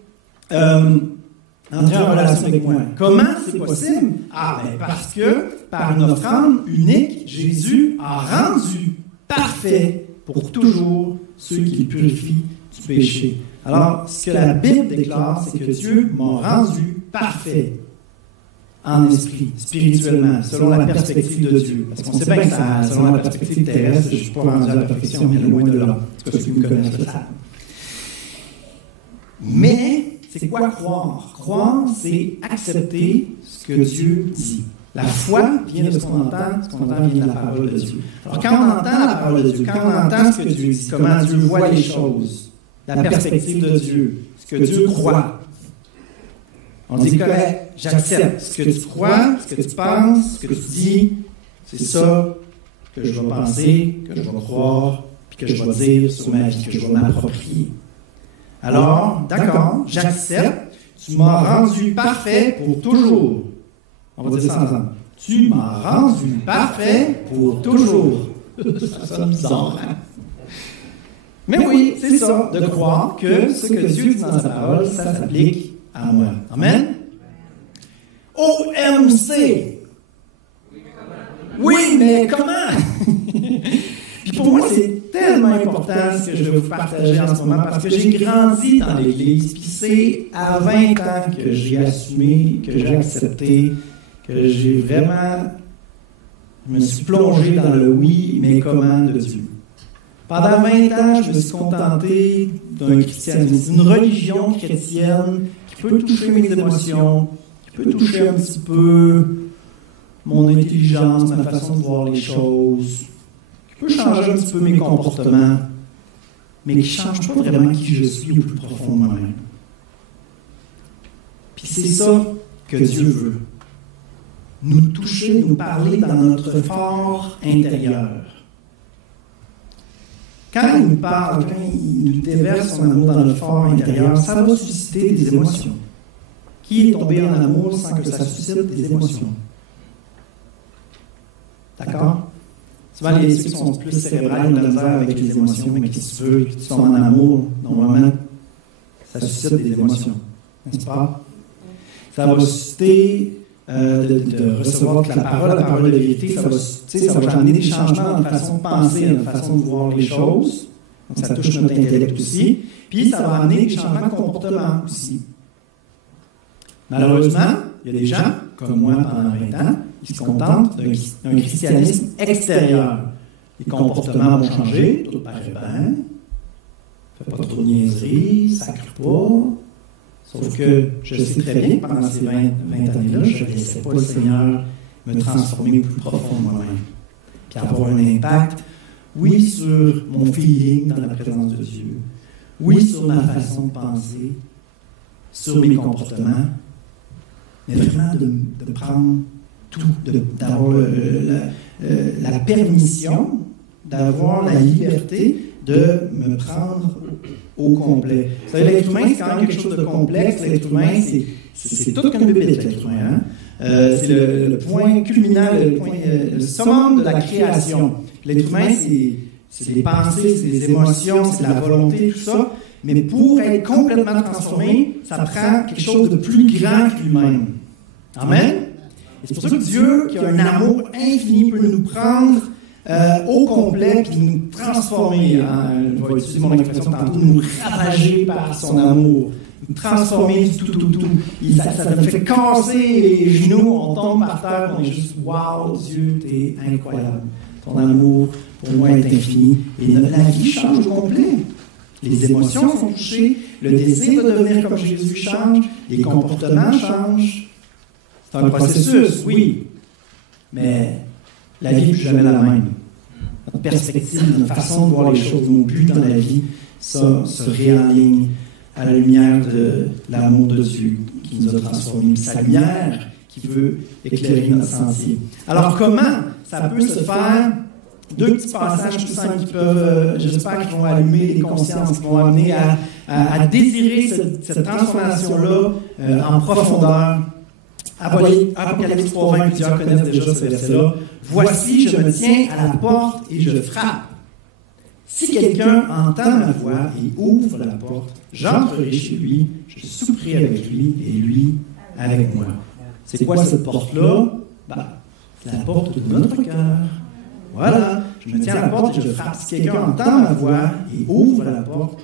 entrer en relation avec moi. Comment c'est possible? Ah, ben parce que, par une offrande unique, Jésus a rendu parfait pour toujours ceux qui le purifient du péché. Alors, ce que la Bible déclare, c'est que Dieu m'a rendu parfait en esprit, spirituellement, selon la perspective de Dieu. Parce qu'on sait bien que selon la perspective terrestre, je ne suis pas rendu à la perfection, mais loin de là. En tout cas, ceux qui me connaissent le savent. Mais, c'est quoi croire? Croire, c'est accepter ce que Dieu dit. La foi vient de ce qu'on entend vient de la parole de Dieu. Alors, quand on entend la parole de Dieu, quand on entend ce que Dieu dit, comment Dieu voit les choses, la perspective de Dieu, ce que Dieu croit, on dit correct, j'accepte ce que tu crois, ce que tu penses, ce que tu dis, c'est ça que je vais penser, que je vais croire, puis que je vais dire sur ma vie, que je vais m'approprier. Alors, d'accord, j'accepte, tu m'as rendu parfait pour toujours. On va dire ça ensemble. Tu m'as rendu parfait pour toujours. Ça sonne bizarre, hein? Mais oui, c'est ça, de croire que ce que Dieu dit dans sa parole, ça s'applique à moi. Amen? OMC! Oui, mais comment? Puis pour moi, c'est tellement important ce que je vais vous partager en ce moment, parce que j'ai grandi dans l'Église, puis c'est à 20 ans que j'ai assumé, que j'ai accepté, que j'ai vraiment, je me suis plongé dans le oui, mais comment de Dieu. Pendant 20 ans, je me suis contenté d'un christianisme, d'une religion chrétienne qui peut toucher mes émotions, qui peut toucher un petit peu mon intelligence, ma façon de voir les choses, qui peut changer un petit peu mes comportements, mais qui ne change pas vraiment qui je suis au plus profond de moi-même. Puis c'est ça que Dieu veut. Nous toucher, nous parler dans notre fort intérieur. Quand il nous parle, quand il nous déverse son amour dans notre fort intérieur, ça va susciter des émotions. Qui est tombé en amour sans que ça suscite des émotions? D'accord? Souvent, ceux qui sont plus cérébrales ont de la misère avec les émotions, mais qui se veulent, qui sont en amour, normalement, ça suscite des émotions. N'est-ce pas? Ça va susciter de recevoir la parole de vérité, ça va amener des changements dans la façon de penser, dans la façon de voir les choses. Donc, ça touche notre intellect aussi. Puis, ça va amener des changements de comportement aussi. Malheureusement, il y a des gens, comme moi pendant 20 ans, qui se contentent d'un christianisme extérieur. Les comportements vont changer, tout paraît bien, fait pas trop de niaiseries, sacre pas. Sauf que je sais très bien que pendant ces 20 années-là, je ne laissais pas le Seigneur me transformer plus profond de moi-même. Puis avoir un impact, oui, sur mon feeling dans la présence de Dieu, oui, sur ma façon de penser, sur mes comportements, mais vraiment de prendre tout, d'avoir la permission, d'avoir la liberté de me prendre au complet. Vous savez, l'être humain, c'est quand même quelque chose de complexe. L'être humain, c'est tout comme bébé, l'être humain. Hein? C'est le point culminant, le summum de la création. L'être humain, c'est les pensées, c'est les émotions, c'est la volonté, tout ça. Mais pour être complètement transformé, ça prend quelque chose de plus grand que lui-même. Amen? Et c'est pour ça que Dieu, qui a un amour infini, peut nous prendre au complet puis nous transformer. Je vais utiliser mon expression tantôt, nous ravager par son amour. Nous transformer du tout. Ça nous fait casser les genoux, on tombe par terre, on est juste « Wow, Dieu, t'es incroyable. Ton amour, pour moi, est infini. » Et la vie change au complet. Les émotions sont touchées, le désir de devenir comme Jésus change, les comportements changent. C'est un processus, oui, mais la vie n'est plus jamais la même. Notre perspective, notre façon de voir les choses, nos buts dans la vie, ça se réaligne à la lumière de l'amour de Dieu qui nous a transformés, sa lumière qui veut éclairer notre sentier. Alors comment ça peut se faire 2 petits passages tout simples qui peuvent, j'espère qu'ils vont allumer les consciences, qui vont amener à désirer cette transformation-là en profondeur. Apocalypse 3:20, plusieurs connaissent déjà ce verset-là. « Voici, je me tiens à la porte et je frappe. Si quelqu'un entend ma voix et ouvre la porte, j'entrerai chez lui, je souperai avec lui et lui avec moi. » C'est quoi cette porte-là? C'est la porte de notre cœur. Voilà, je me tiens à la porte et je frappe. Si quelqu'un entend ma voix et ouvre la porte,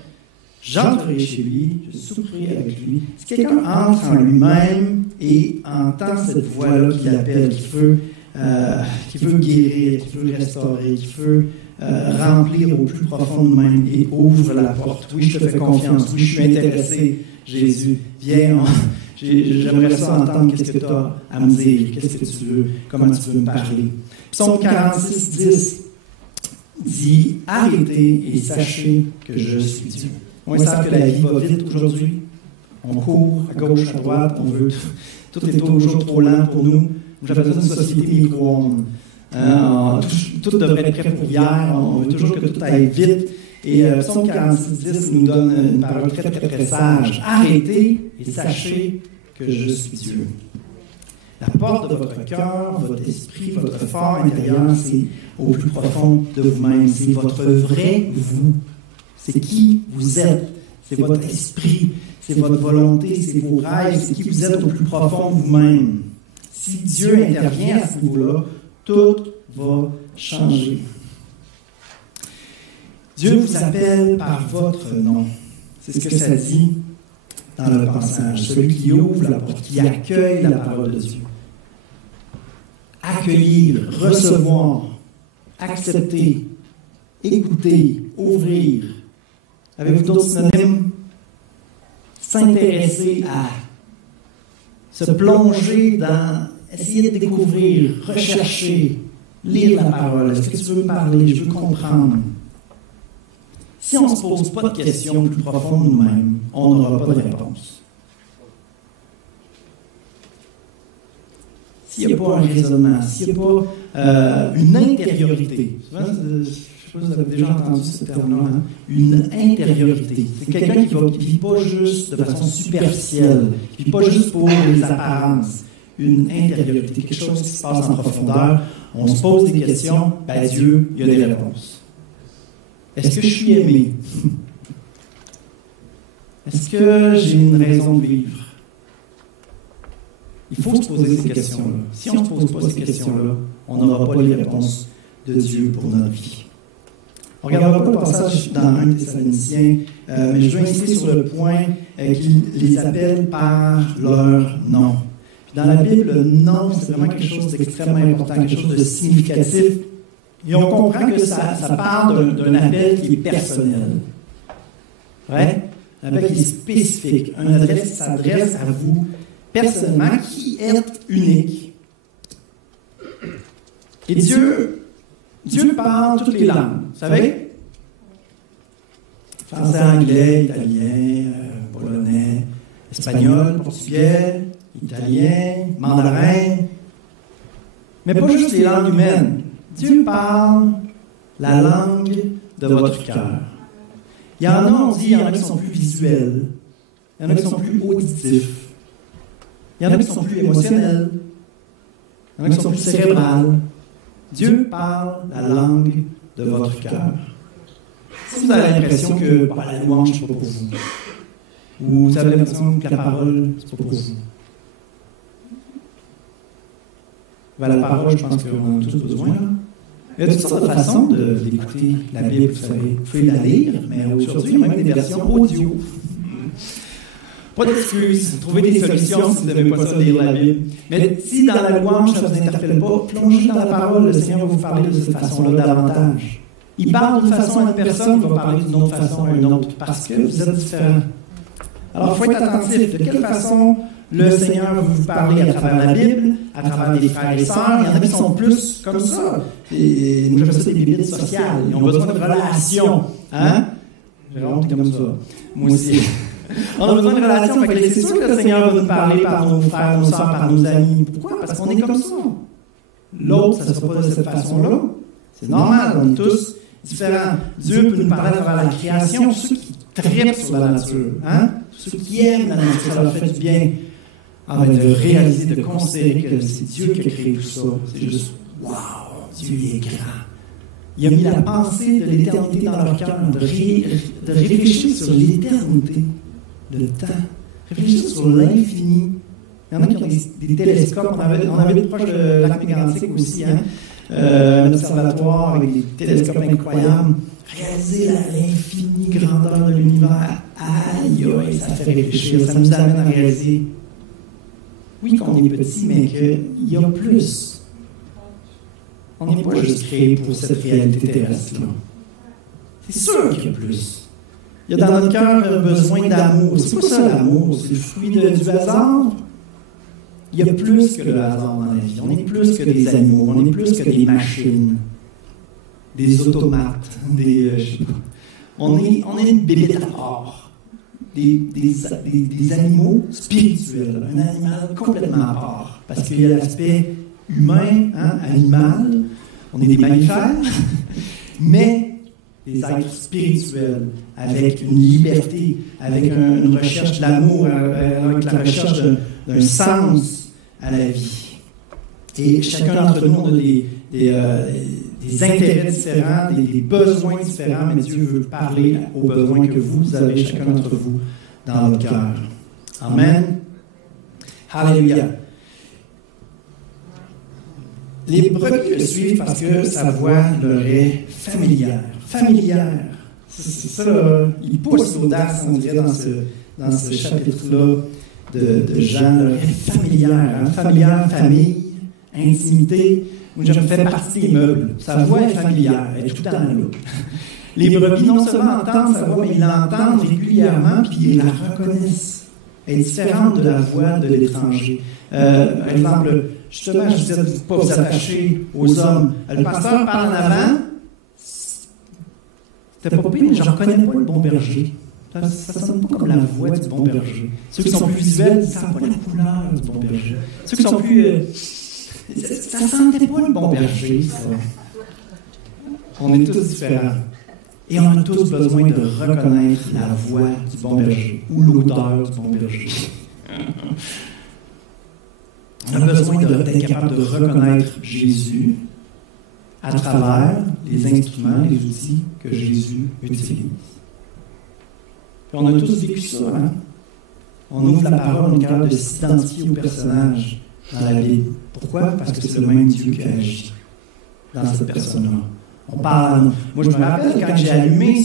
j'entrerai chez lui, je souperai avec lui. Si quelqu'un entre en lui-même et entend cette voix-là qui l'appelle, qui veut guérir, qui veut restaurer, qui veut remplir au plus profond de même et ouvre la porte. Oui, je te fais confiance. Oui, je suis intéressé, Jésus. Viens, j'aimerais ça entendre qu'est-ce que tu as à me dire, qu'est-ce que tu veux, comment tu veux me parler. Psaume 46:10 dit « Arrêtez et sachez que je suis Dieu ». On sait que la vie va vite aujourd'hui. On court à gauche, à droite, on veut tout est toujours trop lent pour nous. J'appelle ça une société micro-ondes. Tout devrait être prêt pour hier. On veut toujours que tout aille vite. Et Psaume 46:10 nous donne une parole très, très, très sage. Arrêtez et sachez que je suis Dieu. La porte de votre cœur, votre esprit, votre fort intérieur, c'est au plus profond de vous-même. C'est votre vrai vous. C'est qui vous êtes. C'est votre esprit. C'est votre volonté. C'est vos rêves. C'est qui vous êtes au plus profond de vous-même. Si Dieu intervient à ce niveau-là, tout va changer. Dieu vous appelle par votre nom. C'est ce que ça dit dans le passage. Celui qui ouvre la porte, qui accueille la parole de Dieu. Accueillir, recevoir, accepter, écouter, ouvrir. Avez-vous d'autres synonymes? S'intéresser à, se plonger dans, essayer de découvrir, rechercher, lire la parole. Est-ce que tu veux me parler? Je veux comprendre. Si on ne se pose pas de questions plus profondes nous-mêmes, on n'aura pas de réponse. S'il n'y a pas un raisonnement, s'il n'y a pas une intériorité, souvent, je ne sais pas si vous avez déjà entendu ce terme-là, hein? Une intériorité. C'est quelqu'un qui ne vit pas juste de façon superficielle, qui ne vit pas juste pour les apparences. Une intériorité, quelque chose qui se passe en profondeur. On se pose des questions, Dieu, il y a des réponses. Est-ce que je suis aimé? Est-ce que j'ai une raison de vivre? Il faut se poser ces questions-là. Si on ne se pose pas ces questions-là, on n'aura pas les réponses de Dieu pour notre vie. On ne regardera pas le passage dans 1 Thessaloniciens, mais je veux insister sur le point qu'il les appelle par leur nom. Puis dans la Bible, le nom, c'est vraiment quelque chose d'extrêmement important, quelque chose de significatif. Et on comprend que ça parle d'un appel qui est personnel. Ouais? Un appel qui est spécifique. Un adresse qui s'adresse à vous personnellement, qui est unique. Et Dieu parle toutes les langues. Vous savez? Français, anglais, italien, polonais, espagnol, portugais, italien, mandarin. Mais pas juste les langues humaines. Dieu parle la langue de votre cœur. Il y en a, on dit, il y en a qui sont plus visuels. Il y en a qui sont plus auditifs. Il y en a qui sont plus émotionnels. Il y en a qui sont plus cérébrales. Dieu parle la langue de votre cœur. Si vous avez l'impression que la louange, ce n'est pas pour vous, ou vous avez l'impression que la parole, ce n'est pas pour vous, la parole, je pense qu'on en a tous besoin. Là. Il y a toutes sortes de façons d'écouter la Bible, vous savez. Vous pouvez la lire, mais aujourd'hui, il y a même des versions audio. Pas d'excuses, trouvez des solutions si vous n'aimez pas ça lire la Bible. Mais si dans la louange, ça ne vous interpelle pas, plongez dans la parole, le Seigneur va vous parler de cette façon-là davantage. Il parle d'une façon à une personne, il va parler d'une autre façon à une autre, parce que vous êtes différents. Alors, il faut être attentif. De quelle façon le Seigneur va vous parler à travers la Bible, à travers des frères et sœurs? Il y en a qui sont plus comme ça. Et moi, j'appelle ça des bibites sociales. Ils ont besoin de relations. Hein? J'ai honte comme ça. Moi aussi. On a besoin de relations. Fait que c'est sûr que le Seigneur va nous parler par nos frères, nos sœurs, par nos amis. Pourquoi? Parce qu'on est comme ça. L'autre, ça ne sera pas de cette façon-là. C'est normal, on est tous différents. Dieu peut nous parler à travers la création, ceux qui trippent sur la nature, hein? Ceux qui aiment la nature, ça leur fait du bien. De réaliser, de considérer que c'est Dieu qui a créé tout ça. C'est juste, wow, Dieu est grand. Il a mis la pensée de l'éternité dans leur cœur, de réfléchir sur l'éternité, le temps, réfléchir sur l'infini. Il y en a qui ont des télescopes, on avait des proches de lac Mégantic aussi, hein? Un observatoire avec des télescopes incroyables. Réaliser l'infinie grandeur de l'univers, aïe, ça fait réfléchir, ça nous amène à réaliser, oui, qu'on est petit, mais qu'il y a plus. On n'est pas juste créé pour cette réalité terrestre-là. C'est sûr qu'il y a plus. Il y a dans notre cœur besoin d'amour. C'est quoi ça, l'amour? C'est le fruit du hasard? Il y a plus que le hasard dans la vie. On est plus que des animaux. On est plus que des machines. Des automates. Je sais pas. On est une bébête à part. Des animaux spirituels. Un animal complètement à part. Parce qu'il y a l'aspect humain, animal. On est des mammifères. Mais des êtres spirituels, avec une liberté, avec une recherche de l'amour, avec la recherche d'un sens à la vie. Et chacun d'entre nous, on a des intérêts différents, des besoins différents, mais Dieu veut parler aux besoins que vous avez, chacun d'entre vous, dans votre cœur. Amen. Alléluia. Les brebis le suivent parce que sa voix leur est familière. Familière. C'est ça, là, il pousse l'audace, on dirait, dans ce chapitre-là de Jean. Leur est familière. Hein? Familière, famille, intimité. Moi, je me fais partie des meubles. Sa voix est familière. Elle est tout le temps là. Les brebis, non seulement entendent sa voix, mais ils l'entendent régulièrement, puis ils la reconnaissent. Elle est différente de la voix de l'étranger. Par exemple, justement, je disais de ne pas vous attacher aux hommes. Le pasteur parle en avant. C'était pas pire, mais je ne reconnais pas le bon berger. Ça ne sonne pas comme la voix du bon berger. Ceux qui sont plus visuels, ça n'a pas la couleur du bon berger. Ceux qui sont plus... ça ne sentait pas le bon berger, ça. On est tous différents. Et on a tous besoin de reconnaître la voix du bon berger ou l'odeur du bon berger. On a besoin d'être capable de reconnaître Jésus à travers les instruments, les outils que Jésus utilise. Puis on a tous vécu ça, hein? On ouvre la parole, on est capable de s'identifier au personnage dans la Bible. Pourquoi? Parce que c'est le même Dieu qui agit dans cette personne-là. On parle. Moi, je me rappelle quand j'ai allumé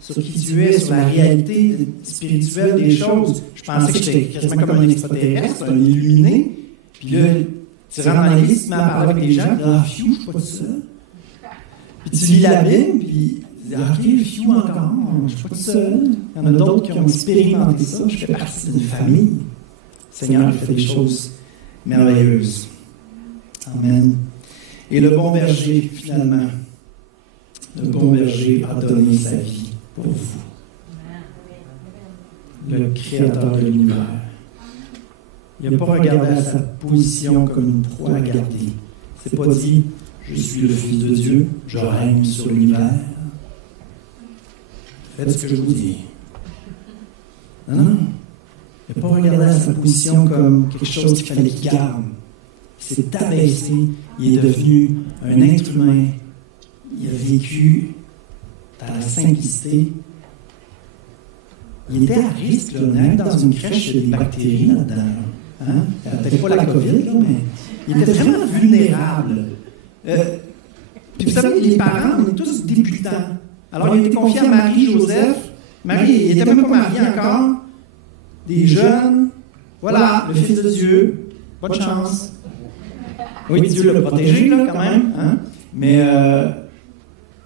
sur qui tu es, sur la réalité spirituelle des choses, je pensais que j'étais quasiment comme un extraterrestre, un illuminé. Puis là, tu rentres dans l'église, tu te mets à parler avec des gens, puis je suis pas tout seul. Puis tu lis la Bible, puis tu dis, ok, fiou encore, je suis pas tout seul. Il y en a d'autres qui ont expérimenté ça, je fais partie d'une famille. Le Seigneur fait des choses merveilleuses. Amen. Et le bon berger, finalement, le bon berger a donné sa vie pour vous. Le Créateur de l'univers. Il n'a pas regardé à sa position comme une proie à garder. Il ne s'est pas dit, je suis le Fils de Dieu, je règne sur l'univers. Faites ce que je vous dis. Non. Il n'a pas regardé à sa position comme quelque chose qu'il fallait qu'il garde. Il s'est abaissé, il est devenu un être humain. Il a vécu dans la simplicité. Il était à risque, là, même dans une crèche, il y a des bactéries là-dedans. Hein? Il n'y avait peut-être pas la COVID, là, mais il était vraiment vulnérable. Puis vous savez, les parents, on est tous débutants. Alors, il a été confié à Marie-Joseph. Marie, il n'était même pas marié encore. Des jeunes. Voilà, le Fils de Dieu. Bonne chance. Oui, Dieu l'a protégé, là, quand même. Hein? Mais,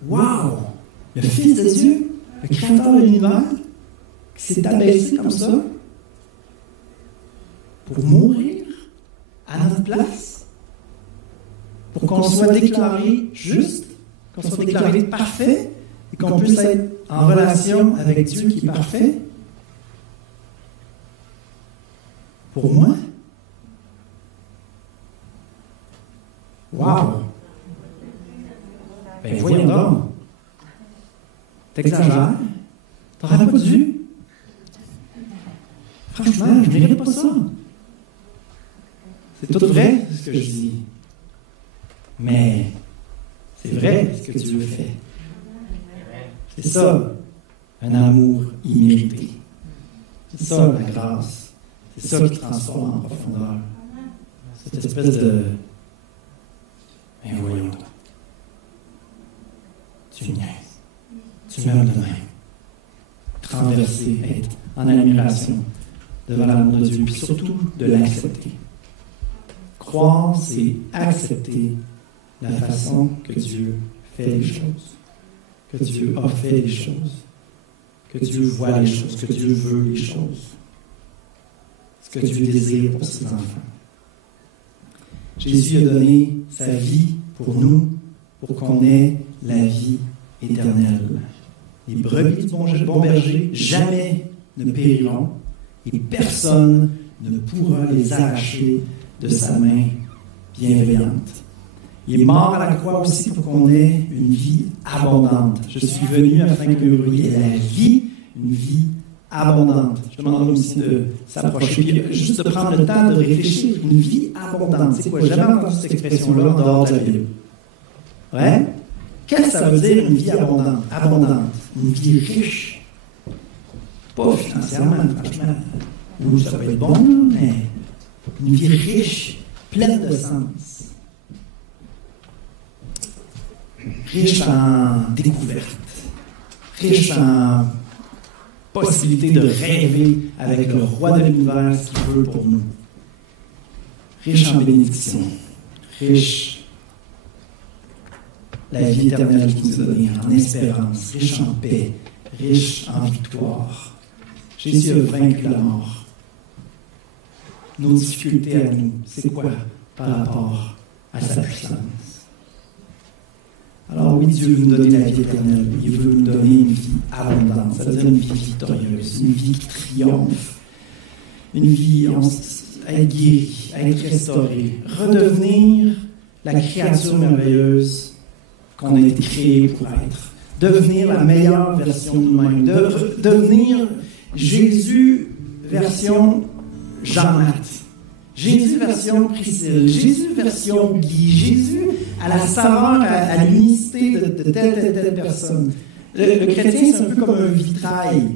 wow! Le Fils de Dieu, le Créateur de l'univers, qui s'est abaissé comme ça pour mourir à notre place, pour qu'on soit déclaré juste, qu'on soit déclaré parfait, et qu'on puisse être en relation avec Dieu qui est parfait. Pour moi, wow! Ben T'exagères? T'aurais pas dû? Franchement, je ne mérite pas ça. C'est tout vrai, ce que je dis. Mais c'est vrai ce que Dieu fait. C'est ça, un amour immérité. C'est ça, la grâce. C'est ça qui transforme en profondeur. Cette espèce de... Mais voyons donc. Tu me niaises. Tu m'aimes de même. Traverser, être en admiration devant l'amour de Dieu, puis surtout de l'accepter. Croire, c'est accepter la façon que Dieu fait les choses, que Dieu a fait les choses, que Dieu voit les choses, que Dieu veut les choses, ce que Dieu désire pour ses enfants. Jésus a donné sa vie pour nous, pour qu'on ait la vie éternelle. Les brebis du bon berger jamais ne périront et personne ne pourra les arracher de sa main bienveillante. Il est mort à la croix aussi pour qu'on ait une vie abondante. Je suis venu afin que vous ayez la vie, une vie abondante. Je demande aussi de s'approcher, puis juste de prendre le temps de réfléchir. Une vie abondante, c'est quoi? J'ai jamais entendu cette expression-là en dehors de la Bible. Ouais? Qu'est-ce que ça veut dire une vie abondante? Abondante. Une vie riche. Pas financièrement, franchement. Ou ça peut être bon, mais une vie riche, pleine de sens. Riche en découverte. Riche en possibilité de rêver avec le roi de l'univers, ce qu'il veut pour nous. Riche en bénédiction. Riche la vie éternelle qu'il nous a donnée, en espérance, riche en paix, riche en victoire. Jésus a vaincu la mort. Nos difficultés à nous, c'est quoi par rapport à sa puissance? Alors oui, Dieu veut nous donner la vie éternelle. Il veut nous donner une vie abondante. Ça veut dire une vie victorieuse, une vie qui triomphe, une vie à être guérie, à être restaurée, redevenir la créature merveilleuse qu'on a été créé pour être. Devenir la meilleure version de nous-mêmes. Devenir Jésus version Jean-Marc. Jésus version Priscille. Jésus version Guy. Jésus à la saveur, à l'unicité de telle personne. Le chrétien, c'est un peu comme un vitrail.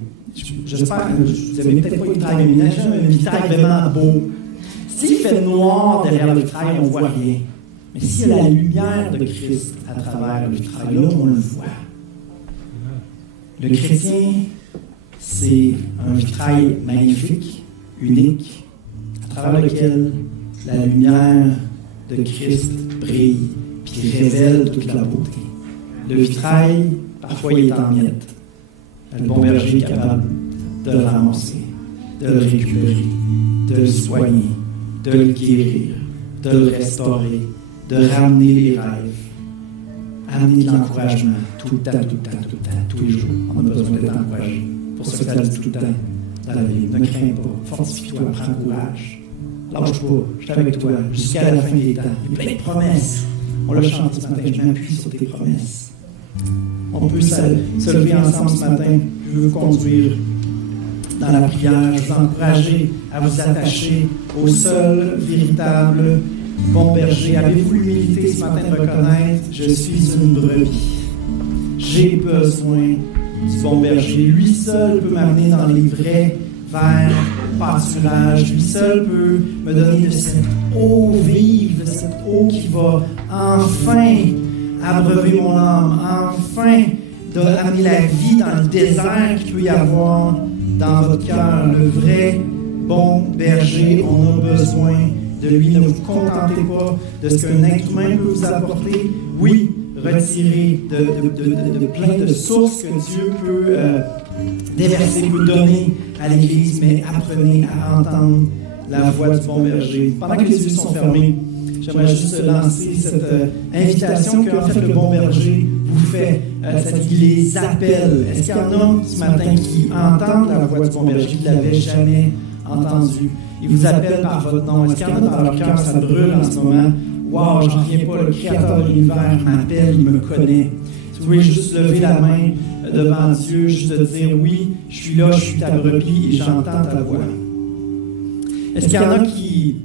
J'espère que vous n'avez peut-être pas un vitrail, mais imaginez un vitrail vraiment beau. S'il fait noir derrière le vitrail, on ne voit rien. Mais s'il y a la lumière de Christ à travers le vitrail, là, on le voit. Le chrétien, c'est un vitrail magnifique, unique, à travers lequel la lumière de Christ brille, puis révèle toute la beauté. Le vitrail, parfois, il est en miettes. Le bon berger est capable de le ramasser, de le récupérer, de le soigner, de le guérir, de le restaurer, de ramener les rêves, amener de l'encouragement tout le temps, tous les jours. On a besoin d'être encouragé. Pour ça que ça dit tout le temps dans la Bible. Ne crains pas, fortifie-toi, prends courage. Lâche pas, je suis avec toi jusqu'à la fin des temps. Il y a plein de promesses. On l'a chanté ce matin, je m'appuie sur tes promesses. On peut se lever ensemble ce matin. Je veux vous conduire dans la prière. Je veux vous encourager à vous attacher au seul véritable bon berger. Avez-vous l'humilité ce matin de reconnaître, je suis une brebis. J'ai besoin du bon berger. Lui seul peut m'amener dans les vrais vers pâturage. Lui seul peut me donner de cette eau vive, de cette eau qui va enfin abreuver mon âme, enfin amener la vie dans le désert qu'il peut y avoir dans votre cœur. Le vrai bon berger, on a besoin de lui. Ne vous contentez pas de ce qu'un être humain peut vous apporter. Oui, retirez de plein de sources que Dieu peut déverser, peut donner à l'Église, mais apprenez à entendre la voix du bon berger. Pendant que les yeux sont fermés, j'aimerais juste lancer cette invitation que en fait le bon berger vous fait. Ça dit les appels. Est-ce qu'il y en a ce matin qui entendent la voix du bon berger, qui ne l'avaient jamais entendu? Il vous appelle par votre nom. Est-ce qu'il y en a dans leur cœur, ça brûle en ce moment? Wow, j'en reviens pas, le Créateur de l'univers m'appelle, il me connaît. Si vous pouvez juste lever la main devant Dieu, juste de dire, oui, je suis là, je suis ta brebis et j'entends ta voix. Est-ce qu'il y en a qui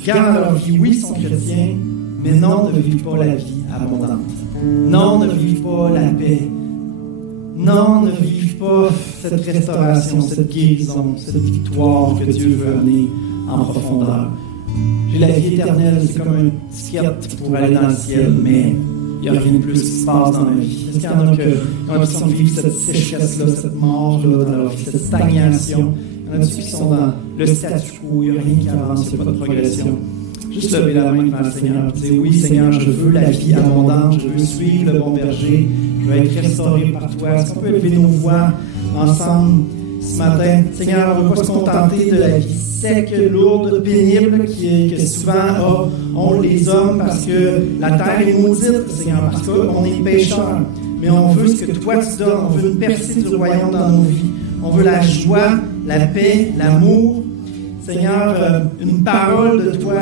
regardent leur vie, oui, ils sont chrétiens, mais non, ne vivent pas la vie abondante. Non, ne vivent pas la paix. Non, ne vivent pas cette restauration, cette guérison, cette victoire que Dieu veut amener en profondeur. J'ai la vie éternelle, c'est comme un ticket pour aller dans le ciel, mais il n'y a rien de plus qui se passe dans ma vie. Est-ce qu'il y en a qui ont l'impression de vivre cette sécheresse-là, cette mort-là dans leur vie, cette stagnation? Il y en a qui sont dans le statu quo, il n'y a rien qui avance, il n'y a pas de progression. Juste lever la main devant le Seigneur et dire, oui Seigneur, je veux la vie abondante, je veux suivre le bon berger, je veux être restauré par toi. Est-ce qu'on peut lever nos voix ensemble ce matin? Seigneur, on ne veut pas se contenter de la vie sec, lourde, pénible que souvent ont les hommes parce que la terre est maudite, Seigneur, parce qu'on est pécheurs. Mais on veut ce que toi tu donnes, on veut une percée du royaume dans nos vies. On veut la joie, la paix, l'amour. Seigneur, une parole de toi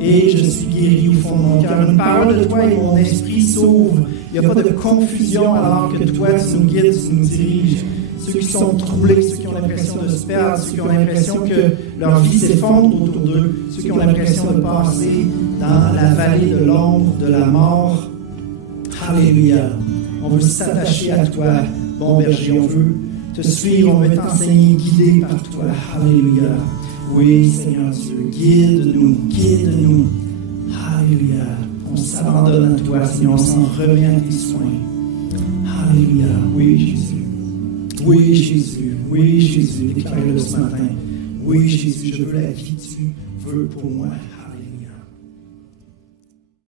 et je suis guéri au fond de mon cœur. Une parole de toi et mon esprit s'ouvre. Il n'y a pas de confusion alors que toi tu nous guides, tu nous diriges. Ceux qui sont troublés, ceux qui ont l'impression de se perdre, ceux qui ont l'impression que leur vie s'effondre autour d'eux, ceux qui ont l'impression de passer dans la vallée de l'ombre de la mort. Alléluia. On veut s'attacher à toi, bon berger. On veut te suivre, on veut t'enseigner, guider par toi. Alléluia. Oui, Seigneur Dieu, guide-nous, guide-nous. Alléluia. On s'abandonne à toi, Seigneur, on s'en remet à tes soins. Alléluia. Oui, Jésus. Oui, Jésus. Oui, Jésus. Déclare-le ce matin. Oui, Jésus, je veux la vie que tu veux pour moi.